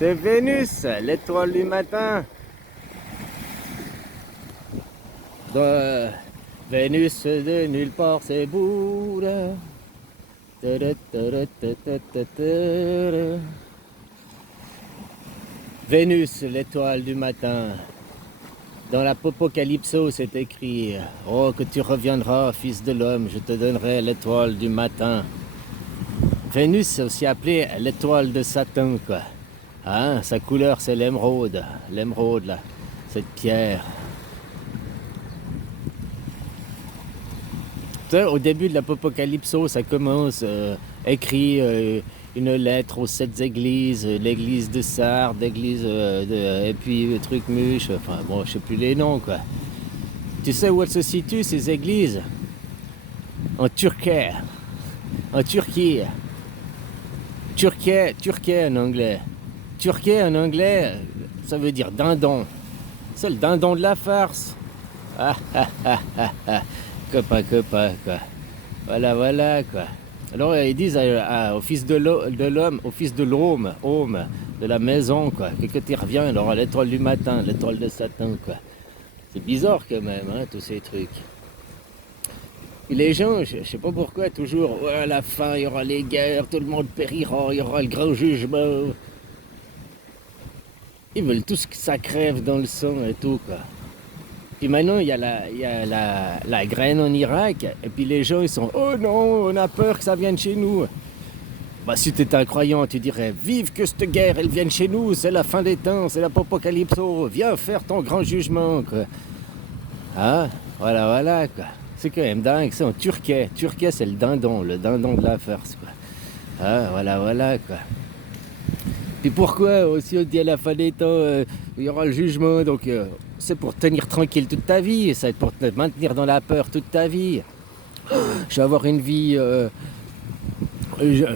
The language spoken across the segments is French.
C'est Vénus, l'étoile du matin. De Vénus de nulle part c'est Bouddha. Vénus, l'étoile du matin. Dans l'Apocalypso, c'est écrit: oh, que tu reviendras, fils de l'homme, je te donnerai l'étoile du matin. Vénus, c'est aussi appelée l'étoile de Satan, quoi. Hein, sa couleur, c'est l'émeraude. L'émeraude, là, cette pierre. Au début de l'Apocalypso, ça commence écrit une lettre aux 7 églises, l'église de Sardes, l'église et puis le truc muche, enfin bon, je sais plus les noms, quoi. Tu sais où elles se situent, ces églises? En Turquie. En Turquie. Turquie en anglais. Turquie en anglais, ça veut dire dindon. C'est le dindon de la farce. Ah ah ah ah ah. Copain, quoi. Voilà, quoi. Alors ils disent au fils de l'homme, au fils de l'homme, de la maison, quoi, que tu reviens, il aura l'étoile du matin, l'étoile de Satan, quoi. C'est bizarre quand même, hein, tous ces trucs. Et les gens, je sais pas pourquoi, toujours, ouais, à la fin, il y aura les guerres, tout le monde périra, il y aura le grand jugement. Ils veulent tous que ça crève dans le sang et tout, quoi. Puis maintenant, il y a la graine en Irak, et puis les gens, ils sont, oh non, on a peur que ça vienne chez nous. Bah, si tu étais un croyant, tu dirais, vive que cette guerre, elle vienne chez nous, c'est la fin des temps, c'est l'apocalypso, viens faire ton grand jugement, quoi. Ah, voilà, quoi. C'est quand même dingue, c'est en Turquie. Turquie, c'est le dindon de la farce, quoi. Ah, voilà, quoi. Puis pourquoi aussi on dit à la fin des temps, il y aura le jugement, donc c'est pour te tenir tranquille toute ta vie, ça va être pour te maintenir dans la peur toute ta vie. Je vais avoir une vie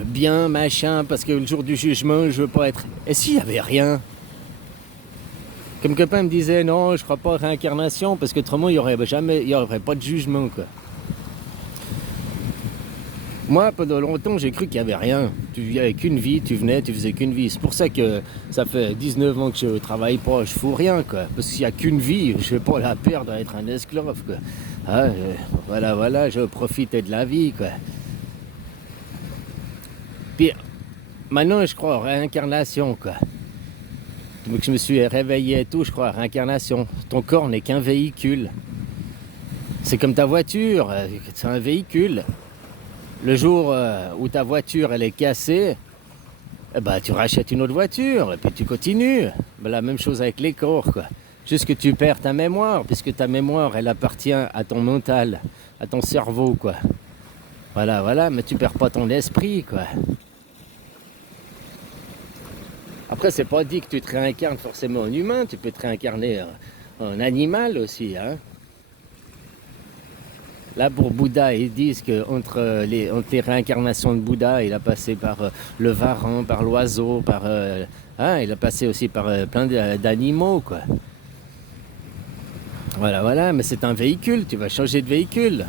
bien, machin, parce que le jour du jugement, je veux pas être... Et s'il y avait rien? Comme copain me disait, non, je crois pas à réincarnation, parce qu'autrement, il y aurait pas de jugement, quoi. Moi, pendant longtemps, j'ai cru qu'il n'y avait rien. Tu vivais qu'une vie, tu venais, tu faisais qu'une vie. C'est pour ça que ça fait 19 ans que je travaille pas, je fous rien, quoi. Parce qu'il n'y a qu'une vie, je vais pas la perdre à être un esclave, quoi. Ah, voilà, je profitais de la vie, quoi. Puis, maintenant, je crois en réincarnation, quoi. Donc, je me suis réveillé et tout, je crois à réincarnation. Ton corps n'est qu'un véhicule. C'est comme ta voiture, c'est un véhicule. Le jour où ta voiture elle est cassée, eh ben, tu rachètes une autre voiture et puis tu continues. Ben, la même chose avec les corps, quoi. Juste que tu perds ta mémoire, puisque ta mémoire elle appartient à ton mental, à ton cerveau, quoi. Voilà, mais tu perds pas ton esprit, quoi. Après, c'est pas dit que tu te réincarnes forcément en humain, tu peux te réincarner en animal aussi, hein. Là, pour Bouddha, ils disent qu'entre les réincarnations de Bouddha, il a passé par le varan, par l'oiseau, il a passé aussi par plein d'animaux, quoi. Voilà, mais c'est un véhicule, tu vas changer de véhicule.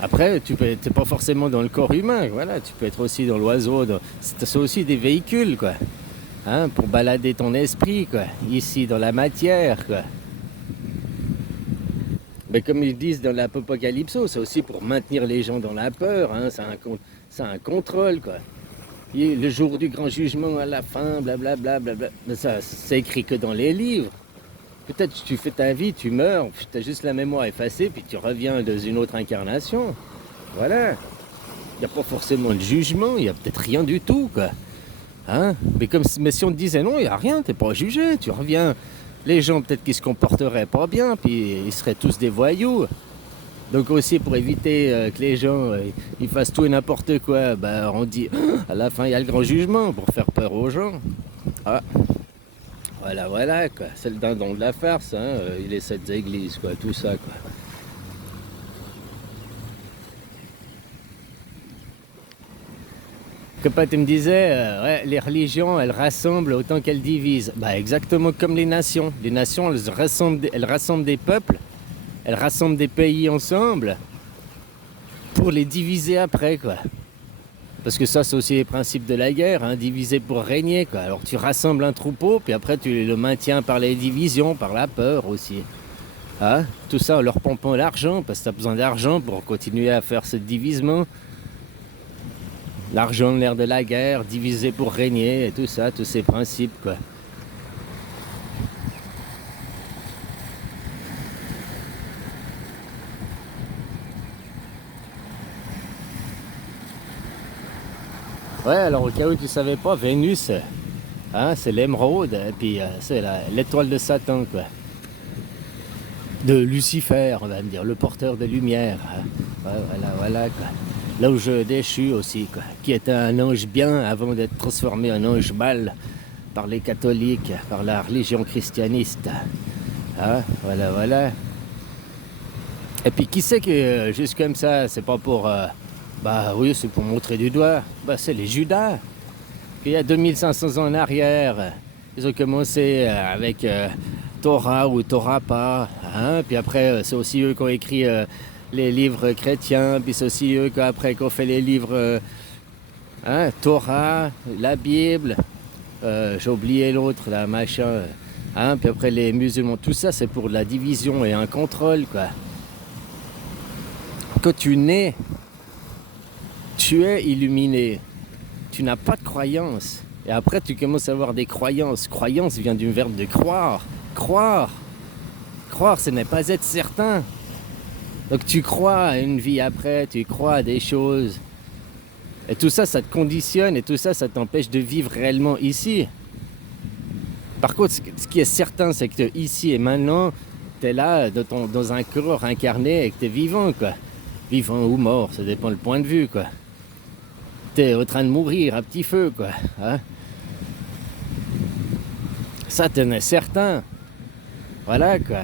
Après, t'es pas forcément dans le corps humain, voilà, tu peux être aussi dans l'oiseau, c'est aussi des véhicules, quoi. Hein, pour balader ton esprit, quoi, ici dans la matière, quoi. Mais comme ils disent dans l'Apocalypso, c'est aussi pour maintenir les gens dans la peur, hein, c'est un contrôle, quoi. Et le jour du grand jugement à la fin, blablabla, mais ça, c'est écrit que dans les livres. Peut-être que tu fais ta vie, tu meurs, tu as juste la mémoire effacée, puis tu reviens dans une autre incarnation. Voilà. Il n'y a pas forcément de jugement, il n'y a peut-être rien du tout, quoi. Hein? Mais si on te disait non, il n'y a rien, t'es pas jugé, tu reviens. Les gens peut-être qu'ils se comporteraient pas bien, puis ils seraient tous des voyous. Donc aussi pour éviter que les gens ils fassent tout et n'importe quoi, bah, on dit à la fin il y a le grand jugement pour faire peur aux gens. Ah, voilà, quoi. C'est le dindon de la farce, hein, les 7 églises, quoi, tout ça, quoi. Copain, tu me disais, ouais, les religions, elles rassemblent autant qu'elles divisent. Bah, exactement comme les nations. Les nations, elles rassemblent des peuples, elles rassemblent des pays ensemble pour les diviser après, quoi. Parce que ça, c'est aussi les principes de la guerre, hein, diviser pour régner, quoi. Alors tu rassembles un troupeau, puis après tu le maintiens par les divisions, par la peur aussi. Hein, tout ça en leur pompant l'argent, parce que tu as besoin d'argent pour continuer à faire ce divisement. L'argent, l'air de la guerre, diviser pour régner, et tout ça, tous ces principes, quoi. Ouais, alors au cas où tu savais pas, Vénus, hein, c'est l'émeraude, et puis c'est l'étoile de Satan, quoi. De Lucifer, on va me dire, le porteur de lumière. Hein. Ouais, voilà, quoi. L'ange déchu aussi, quoi, qui était un ange bien avant d'être transformé en ange mal par les catholiques, par la religion christianiste. Hein, voilà. Et puis qui sait que juste comme ça, c'est pas pour... bah oui, c'est pour montrer du doigt. Bah c'est les Judas. Il y a 2500 ans en arrière, ils ont commencé avec Torah ou Torah pas. Hein? Puis après, c'est aussi eux qui ont écrit les livres chrétiens. Puis c'est aussi eux qui ont fait les livres Torah, la Bible. J'ai oublié l'autre, là, machin. Hein? Puis après, les musulmans. Tout ça, c'est pour la division et un contrôle, quoi. Quand tu nais, tu es illuminé. Tu n'as pas de croyance. Et après, tu commences à avoir des croyances. Croyance vient du verbe de croire. Croire. Croire, ce n'est pas être certain. Donc tu crois à une vie après, tu crois à des choses. Et tout ça, ça te conditionne et tout ça, ça t'empêche de vivre réellement ici. Par contre, ce qui est certain, c'est que ici et maintenant, tu es là dans un corps incarné et que tu es vivant, quoi. Vivant ou mort, ça dépend le point de vue, quoi. T'es en train de mourir à petit feu, quoi. Hein? Ça, t'en es certain. Voilà, quoi.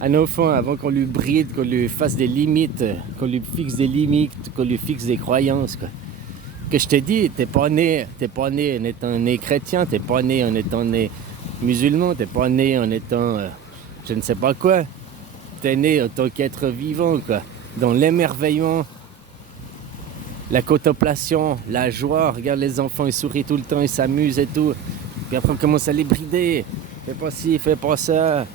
Un enfant, avant qu'on lui bride, qu'on lui fasse des limites, qu'on lui fixe des limites, qu'on lui fixe des croyances, quoi. Que je t'ai dit, t'es pas né en étant né chrétien, t'es pas né en étant né musulman, t'es pas né en étant je ne sais pas quoi. T'es né en tant qu'être vivant, quoi. Dans l'émerveillement. La contemplation, la joie, regarde les enfants, ils sourient tout le temps, ils s'amusent et tout. Puis après on commence à les brider. Fais pas ci, fais pas ça.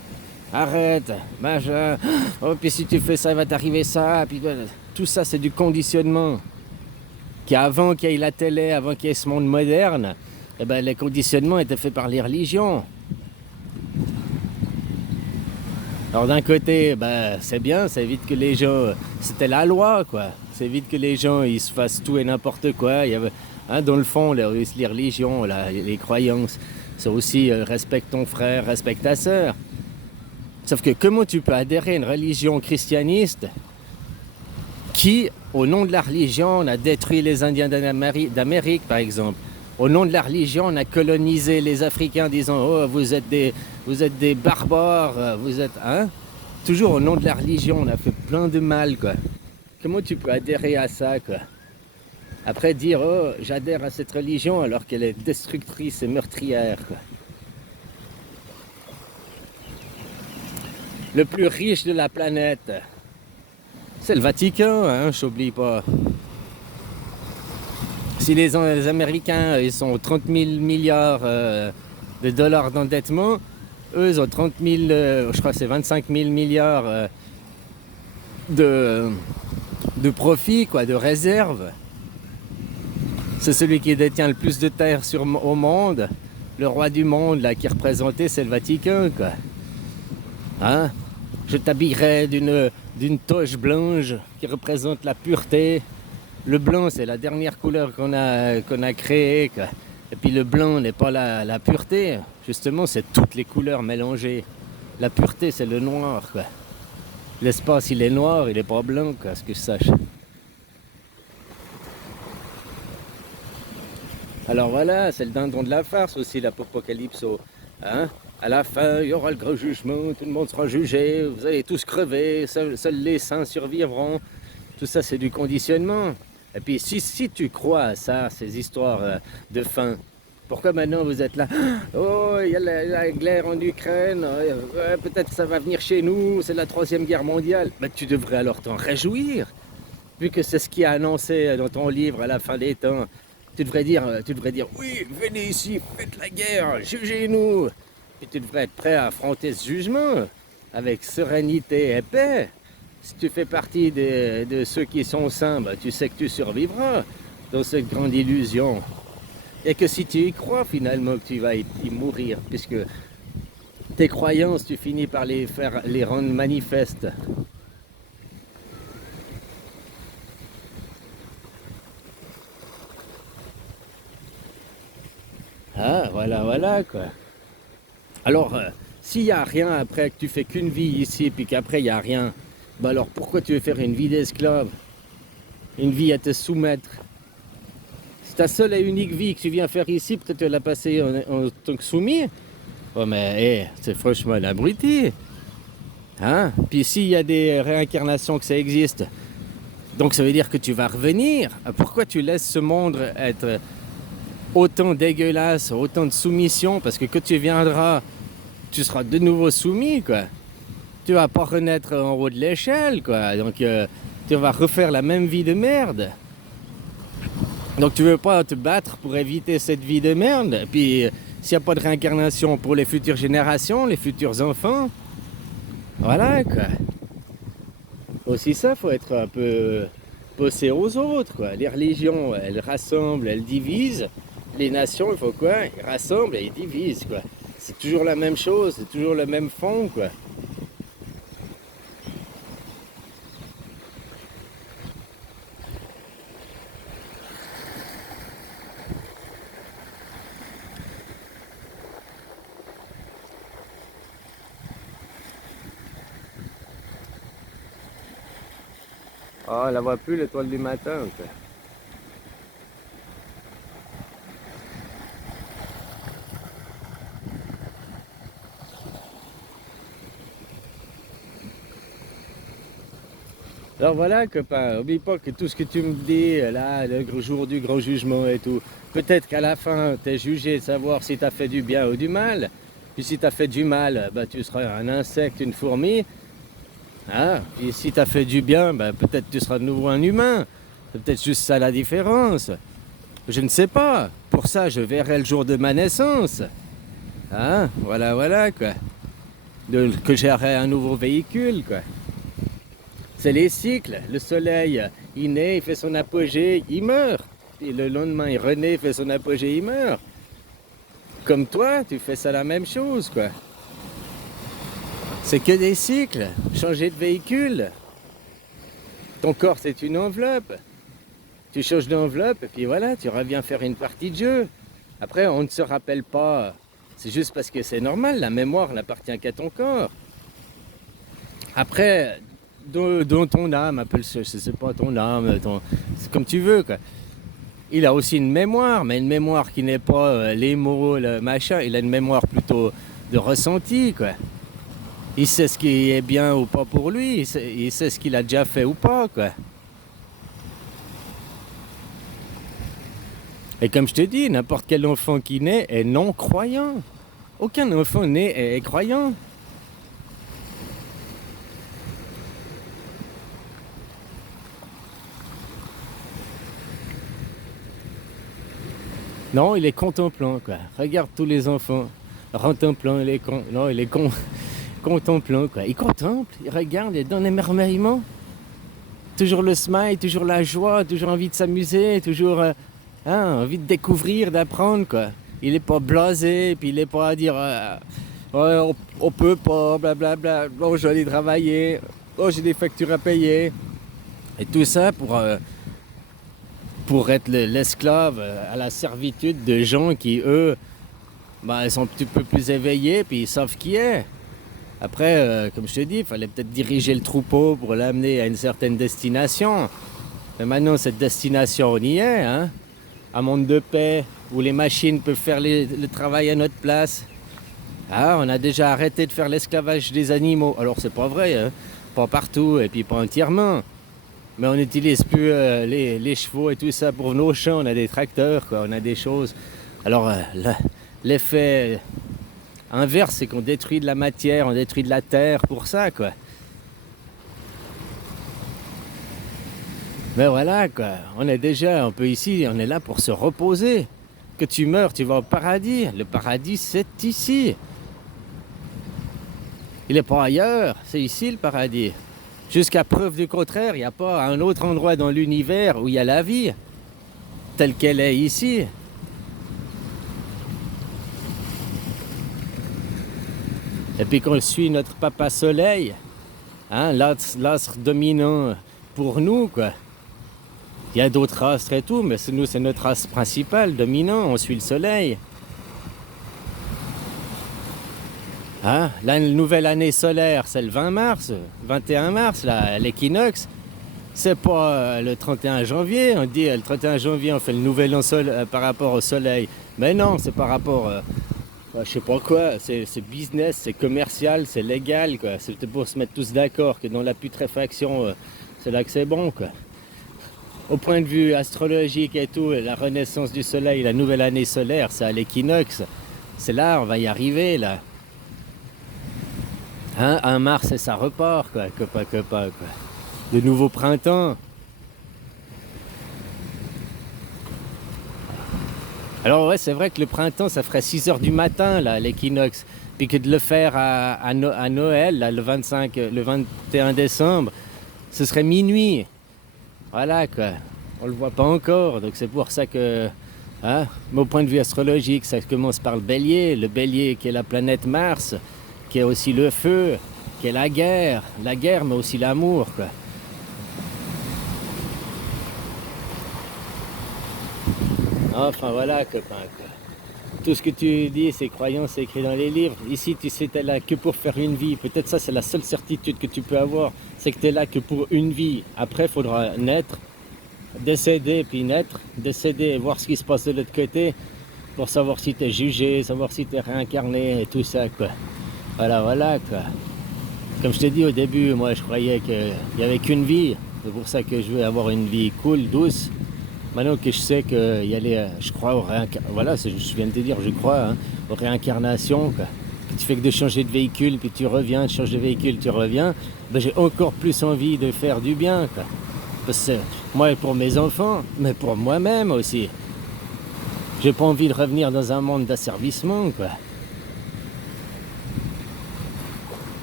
Arrête, machin. Oh, puis si tu fais ça, il va t'arriver ça. Puis, tout ça, c'est du conditionnement. Qu'avant qu'il y ait la télé, avant qu'il y ait ce monde moderne, eh ben, les conditionnements étaient faits par les religions. Alors d'un côté, ben, c'est bien, ça évite que les gens... C'était la loi, quoi. Ça évite que les gens ils se fassent tout et n'importe quoi. Il y avait, hein, dans le fond, les religions, les croyances, c'est aussi respecte ton frère, respecte ta sœur. Sauf que comment tu peux adhérer à une religion christianiste qui, au nom de la religion, on a détruit les Indiens d'Amérique, par exemple. Au nom de la religion, on a colonisé les Africains en disant « Oh, vous êtes des barbares, vous êtes... » hein? Toujours au nom de la religion, on a fait plein de mal, quoi. Comment tu peux adhérer à ça, quoi? Après dire « Oh, j'adhère à cette religion alors qu'elle est destructrice et meurtrière, quoi. » Le plus riche de la planète, c'est le Vatican, hein, j'oublie pas. Si les Américains ils sont 30 000 milliards de dollars d'endettement, eux ils ont 30 000, je crois que c'est 25 000 milliards de profit, quoi, de réserves. C'est celui qui détient le plus de terres au monde. Le roi du monde là, qui est représenté, c'est le Vatican, quoi. Hein? Je t'habillerai d'une toge blanche qui représente la pureté. Le blanc, c'est la dernière couleur qu'on a créée, quoi. Et puis le blanc n'est pas la pureté. Justement, c'est toutes les couleurs mélangées. La pureté, c'est le noir, quoi. L'espace, il est noir, il n'est pas blanc, quoi, à ce que je sache. Alors voilà, c'est le dindon de la farce aussi, l'apocalypso. Hein? À la fin, il y aura le grand jugement, tout le monde sera jugé, vous allez tous crever, seuls les saints survivront. Tout ça, c'est du conditionnement. Et puis, si tu crois à ça, ces histoires de fin, pourquoi maintenant vous êtes là? Oh, il y a la guerre en Ukraine, peut-être que ça va venir chez nous, c'est la 3e guerre mondiale. Mais tu devrais alors t'en réjouir. vu que c'est ce qui est annoncé dans ton livre à la fin des temps, tu devrais dire, oui, venez ici, faites la guerre, jugez-nous. Et tu devrais être prêt à affronter ce jugement avec sérénité et paix. Si tu fais partie de ceux qui sont saints, bah, tu sais que tu survivras dans cette grande illusion. Et que si tu y crois finalement que tu vas y mourir, puisque tes croyances, tu finis par les rendre manifestes. Ah, voilà, voilà, quoi. Alors, s'il n'y a rien après, que tu fais qu'une vie ici, puis qu'après, il n'y a rien, bah alors pourquoi tu veux faire une vie d'esclave? Une vie à te soumettre? C'est ta seule et unique vie que tu viens faire ici, peut-être tu l'as passée en tant que soumis. Oh mais c'est franchement un abruti. Hein? Puis s'il y a des réincarnations que ça existe, donc ça veut dire que tu vas revenir. Pourquoi tu laisses ce monde être autant dégueulasse, autant de soumission? Parce que quand tu viendras, tu seras de nouveau soumis, quoi. Tu vas pas renaître en haut de l'échelle, quoi. Donc tu vas refaire la même vie de merde. Donc tu veux pas te battre pour éviter cette vie de merde. Puis s'il n'y a pas de réincarnation pour les futures générations, les futurs enfants, voilà, quoi. Aussi ça, faut être un peu possé aux autres, quoi. Les religions, elles rassemblent, elles divisent. Les nations, il faut quoi? Ils rassemblent et ils divisent, quoi. C'est toujours la même chose, c'est toujours le même fond, quoi. Ah, on la voit plus l'étoile du matin, quoi. Alors voilà, copain, oublie pas que tout ce que tu me dis, là, le jour du grand jugement et tout, peut-être qu'à la fin, tu es jugé de savoir si tu as fait du bien ou du mal. Puis si tu as fait du mal, bah, tu seras un insecte, une fourmi. Hein? Et si tu as fait du bien, bah, peut-être tu seras de nouveau un humain. C'est peut-être juste ça la différence. Je ne sais pas. Pour ça, je verrai le jour de ma naissance. Hein? Voilà, voilà, quoi. Que j'aurai un nouveau véhicule, quoi. C'est les cycles. Le soleil, il naît, il fait son apogée, il meurt. Et le lendemain, il renaît, il fait son apogée, il meurt. Comme toi, tu fais ça la même chose, quoi. C'est que des cycles. Changer de véhicule. Ton corps, c'est une enveloppe. Tu changes d'enveloppe et puis voilà, tu reviens faire une partie de jeu. Après, on ne se rappelle pas. C'est juste parce que c'est normal, la mémoire n'appartient qu'à ton corps. Après, dans ton âme, appelle ça, je sais pas, ton âme, c'est comme tu veux, quoi. Il a aussi une mémoire, mais une mémoire qui n'est pas les mots, le machin. Il a une mémoire plutôt de ressenti, quoi. Il sait ce qui est bien ou pas pour lui. Il sait ce qu'il a déjà fait ou pas, quoi. Et comme je te dis, n'importe quel enfant qui naît est non croyant. Aucun enfant né est croyant. Non, il est contemplant, quoi. Regarde tous les enfants. Contemplant, il est con. Non, il est contemplant, quoi. Il contemple, il regarde, il est dans l'émerveillement. Toujours le smile, toujours la joie, toujours envie de s'amuser, toujours envie de découvrir, d'apprendre, quoi. Il n'est pas blasé, puis il n'est pas à dire ouais, on peut pas, blablabla, oh, je dois aller travailler, oh, j'ai des factures à payer. Et tout ça pour être l'esclave à la servitude de gens qui, eux, bah, ils sont un petit peu plus éveillés, puis ils savent qui est. Après, comme je te dis, il fallait peut-être diriger le troupeau pour l'amener à une certaine destination. Mais maintenant, cette destination, on y est, hein? Un monde de paix, où les machines peuvent faire le travail à notre place. Ah, on a déjà arrêté de faire l'esclavage des animaux. Alors, c'est pas vrai, hein? Pas partout, et puis pas entièrement. Mais on n'utilise plus les chevaux et tout ça pour nos champs. On a des tracteurs, quoi, on a des choses. Alors, l'effet inverse, c'est qu'on détruit de la matière, on détruit de la terre pour ça, quoi. Mais voilà, quoi. On peut ici, on est là pour se reposer. Que tu meurs, tu vas au paradis. Le paradis, c'est ici. Il n'est pas ailleurs, c'est ici le paradis. Jusqu'à preuve du contraire, il n'y a pas un autre endroit dans l'univers où il y a la vie, telle qu'elle est ici. Et puis qu'on suit notre papa soleil, hein, l'astre dominant pour nous, quoi. Il y a d'autres astres et tout, mais nous, c'est notre astre principal, dominant, on suit le soleil. Hein, la nouvelle année solaire, c'est le 20 mars, 21 mars, là, l'équinoxe. C'est pas le 31 janvier, on dit le 31 janvier on fait le nouvel an par rapport au soleil. Mais non, c'est par rapport, je sais pas quoi, c'est business, c'est commercial, c'est légal, quoi. C'est pour se mettre tous d'accord que dans la putréfaction, c'est là que c'est bon, quoi. Au point de vue astrologique et tout, la renaissance du soleil, la nouvelle année solaire, c'est à l'équinoxe. C'est là, on va y arriver, là. Hein, un mars et ça repart, quoi, quoi. De nouveau printemps. Alors ouais, c'est vrai que le printemps, ça ferait 6 heures du matin, là, l'équinoxe. Puis que de le faire à Noël, là, le 21 décembre, ce serait minuit. Voilà, quoi. On le voit pas encore, donc c'est pour ça que, hein, mais au point de vue astrologique, ça commence par le bélier qui est la planète Mars, qui est aussi le feu, qui est la guerre mais aussi l'amour, quoi. Enfin voilà, copain, quoi. Tout ce que tu dis, ces croyances, c'est écrit dans les livres. Ici, tu sais, t'es là que pour faire une vie. Peut-être ça, c'est la seule certitude que tu peux avoir, c'est que t'es là que pour une vie. Après, il faudra naître, décéder, puis naître, décéder et voir ce qui se passe de l'autre côté pour savoir si t'es jugé, savoir si t'es réincarné et tout ça, quoi. Voilà, quoi. Comme je t'ai dit au début, moi, je croyais qu'il n'y avait qu'une vie. C'est pour ça que je veux avoir une vie cool, douce. Maintenant que je sais qu'il y a je crois aux réincarnations, voilà, je viens de te dire, je crois, hein, aux réincarnations, quoi. Que tu fais que de changer de véhicule, puis tu reviens, tu changes de véhicule, tu reviens, ben, j'ai encore plus envie de faire du bien, quoi. Parce que moi, pour mes enfants, mais pour moi-même aussi. J'ai pas envie de revenir dans un monde d'asservissement, quoi.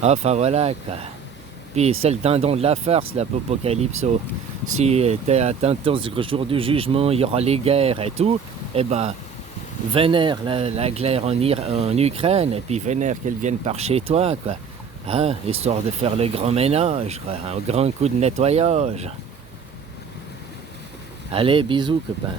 Enfin voilà, quoi. Puis c'est le dindon de la farce, l'apocalypso. Si t'es atteint ce jour du jugement, il y aura les guerres et tout, eh ben, vénère la guerre en Ukraine, et puis vénère qu'elle vienne par chez toi, quoi. Hein, histoire de faire le grand ménage, quoi, un grand coup de nettoyage. Allez, bisous, copain.